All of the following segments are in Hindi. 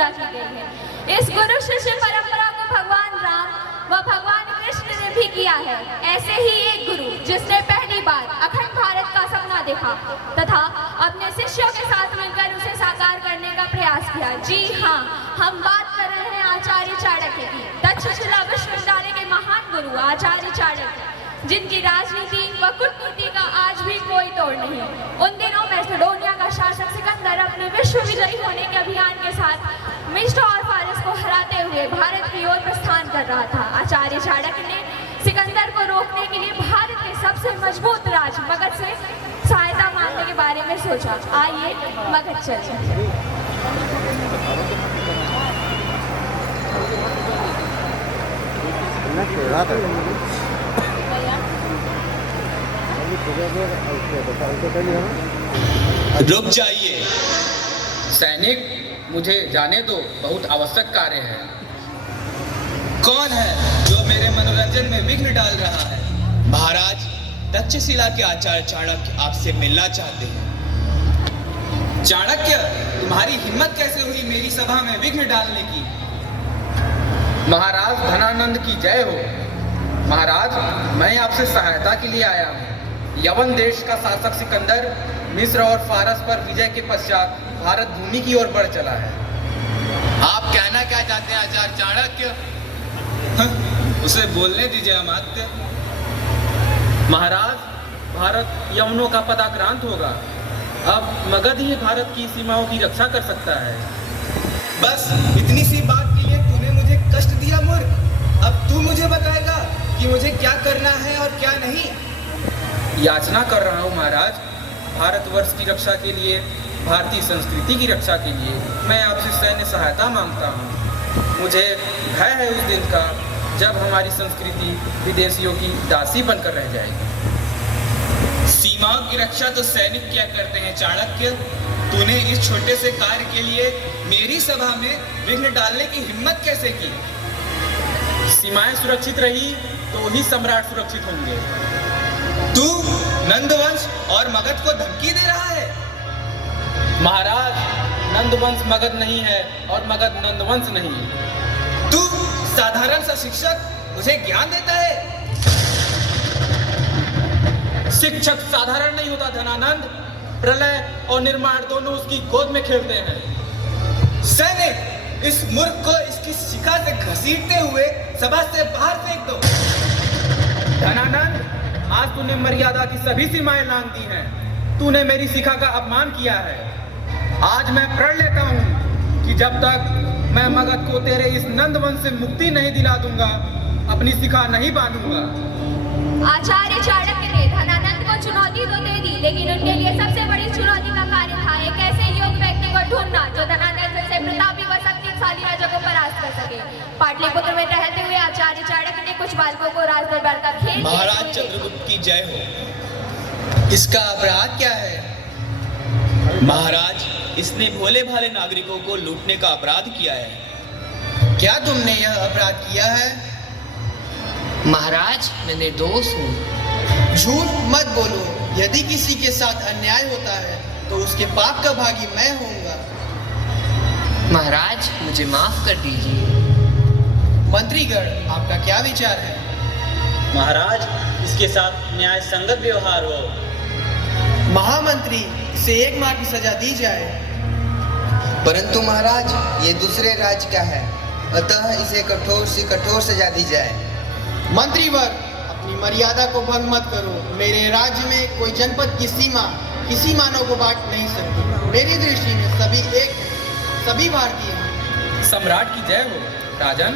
पूजा की गई है। इस गुरु शिष्य परंपरा को भगवान राम व भगवान कृष्ण ने भी किया है। ऐसे ही एक गुरु जिसने पहली बार अखंड भारत का सपना देखा तथा अपने शिष्यों के साथ मिलकर उसे साकार करने का प्रयास किया। जी हाँ, हम बात कर रहे हैं आचार्य चाणक्य की। तक्षशिला विश्वविद्यालय के महान गुरु आचार्य चाणक्य, जिनकी राजनीति व कूटनीति का आज भी कोई तोड़ नहीं। उन दिनों मैसेडोनिया का शासक सिकंदर अपने विश्व विजयी होने के अभियान के साथ मिस्र और फारस को हराते हुए भारत की ओर प्रस्थान कर रहा था। आचार्य चाणक्य ने सिकंदर को रोकने के लिए भारत के सबसे मजबूत राज मगध से सहायता मांगने के बारे में सोचा। आइए मगध चलें। रुक जाइए सैनिक, मुझे जाने दो, बहुत आवश्यक कार्य है। कौन है जो मेरे मनोरंजन में विघ्न डाल रहा है? महाराज, तक्षशिला के आचार्य चाणक्य आपसे मिलना चाहते हैं। चाणक्य, तुम्हारी हिम्मत कैसे हुई मेरी सभा में विघ्न डालने की? महाराज धनानंद की जय हो। महाराज, मैं आपसे सहायता के लिए आया हूँ। यवन देश का शासक सिकंदर मिस्र और फारस पर विजय के पश्चात भारत भूमि की ओर बढ़ चला है। आप कहना क्या चाहते हैं आचार्य चाणक्य? उसे बोलने दीजिए अमात्य। महाराज, भारत यवनों का पदाक्रांत होगा। अब मगध ही भारत की सीमाओं की रक्षा कर सकता है। बस इतनी सी बात के लिए तूने मुझे कष्ट दिया मूर्ख। अब तू मुझे बताएगा कि मुझे क्या करना है और क्या नहीं। याचना कर रहा हूँ महाराज, भारतवर्ष की रक्षा के लिए, भारतीय संस्कृति की रक्षा के लिए मैं आपसे सैन्य सहायता मांगता हूँ। मुझे भय है उस दिन का जब हमारी संस्कृति विदेशियों की दासी बनकर रह जाएगी। सीमाओं की रक्षा तो सैनिक क्या करते हैं चाणक्य? तूने इस छोटे से कार्य के लिए मेरी सभा में विघ्न डालने की हिम्मत कैसे की? सीमाएं सुरक्षित रही तो ही सम्राट सुरक्षित होंगे। तू नंदवंश और मगध को धमकी दे रहा है? महाराज, नंदवंश मगध नहीं है और मगध नंदवंश नहीं। तू साधारण सा शिक्षक मुझे ज्ञान देता है? शिक्षक साधारण नहीं होता धनानंद। प्रलय और निर्माण दोनों उसकी गोद में खेलते हैं। सैनिक, इस मूर्ख को इसकी शिखा से घसीटते हुए सभा से बाहर फेंक दो। धनानंद, आज तूने मर्यादा की सभी सीमाएं लांघ दी हैं। तूने मेरी शिखा का अपमान किया है। आज मैं प्रण लेता हूँ कि जब तक मैं मगध को तेरे इस नंदवंश से मुक्ति नहीं दिला दूंगा, अपनी शिखा नहीं बांधूंगा। आचार्य चाणक्य ने धनानंद को चुनौती तो दे दी, लेकिन उनके लिए सबसे बड़ी चुनौती का कार्य था एक ऐसे योग्य व्यक्ति को ढूंढना जो धनानंद से प्रतापी व शक्तिशाली राजा को परास्त कर सके। पाटलिपुत्र में टहलते हुए आचार्य चाणक्य ने कुछ बालकों को राज दरबार का खेल। महाराज चंद्रगुप्त की जय हो। इसका अपराध क्या है? महाराज, इसने भोले भाले नागरिकों को लूटने का अपराध किया है। क्या तुमने यह अपराध किया है? महाराज, मैं निर्दोष हूँ। झूठ मत बोलो। यदि किसी के साथ अन्याय होता है तो उसके पाप का भागी मैं होऊंगा। महाराज, मुझे माफ कर दीजिए। मंत्रीगण, आपका क्या विचार है? महाराज, इसके साथ न्याय संगत व्यवहार हो। महामंत्री, इसे 1 माह की सजा दी जाए। परंतु महाराज, ये दूसरे राज्य का है, अतः इसे कठोर से कठोर सजा दी जाए। मंत्रीवर, अपनी मर्यादा को भंग मत करो। मेरे राज्य में कोई जनपद की सीमा किसी मानव को बांट नहीं सकती। मेरी दृष्टि में सभी एक हैं, सभी भारतीय हैं। सम्राट की जय हो। राजन,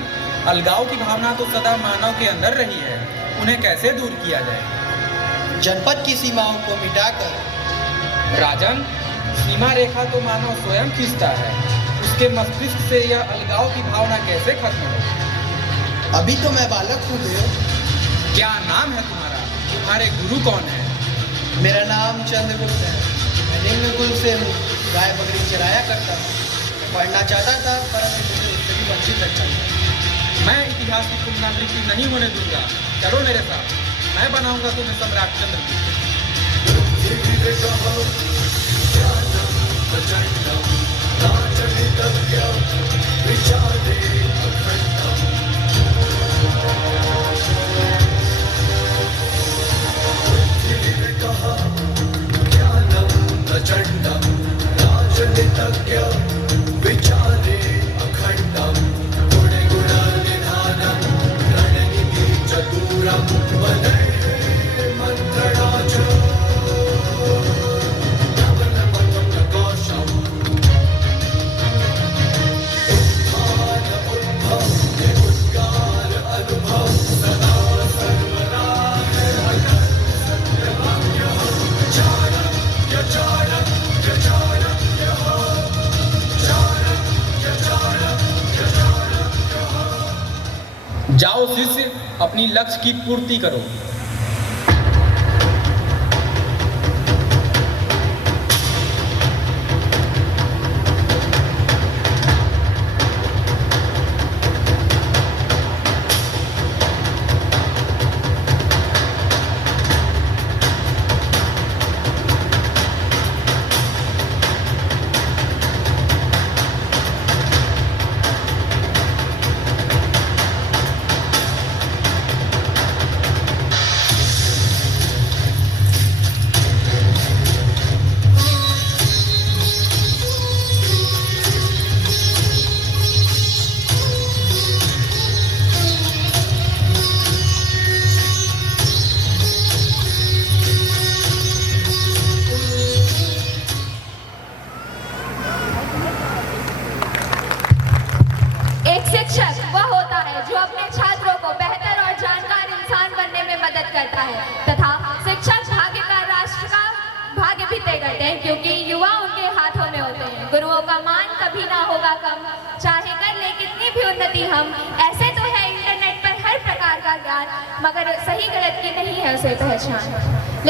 अलगाव की भावना तो सदा मानव के अंदर रही है, उन्हें कैसे दूर किया जाए? जनपद की सीमाओं को मिटाकर। राजन, सीमा रेखा तो मानव स्वयं खींचता है, उसके मस्तिष्क से यह अलगाव की भावना कैसे खत्म हो? अभी तो मैं बालक हूँ। क्या नाम है तुम्हारा? तुम्हारे गुरु कौन है? मेरा नाम चंद्रगुप्त है। मैं निम्न कुल से हूँ। गाय बकरी चराया करता हूँ। पढ़ना चाहता था परंतु मुझे उससे भी वंचित रखा। मैं इतिहास की पुनरावृत्ति नहीं होने दूंगा। चलो मेरे साथ, मैं बनाऊंगा तुम्हें सम्राट चंद्रगुप्त। जाओ शिष्य, अपनी लक्ष्य की पूर्ति करो। एक शिक्षक वह होता है जो अपने छात्रों को बेहतर और जानकार इंसान बनने में मदद करता है तथा शिक्षक भाग्य का, राष्ट्र का भाग्य भी तय करते हैं, क्योंकि युवा उनके हाथों में होते हैं। गुरुओं का मान कभी ना होगा कम, चाहे कर ले कितनी भी उन्नति हम। ऐसे तो है इंटरनेट पर हर प्रकार का ज्ञान, मगर सही गलत की नहीं है उसे पहचान।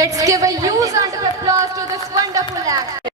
Let's give a huge round of applause to this wonderful act.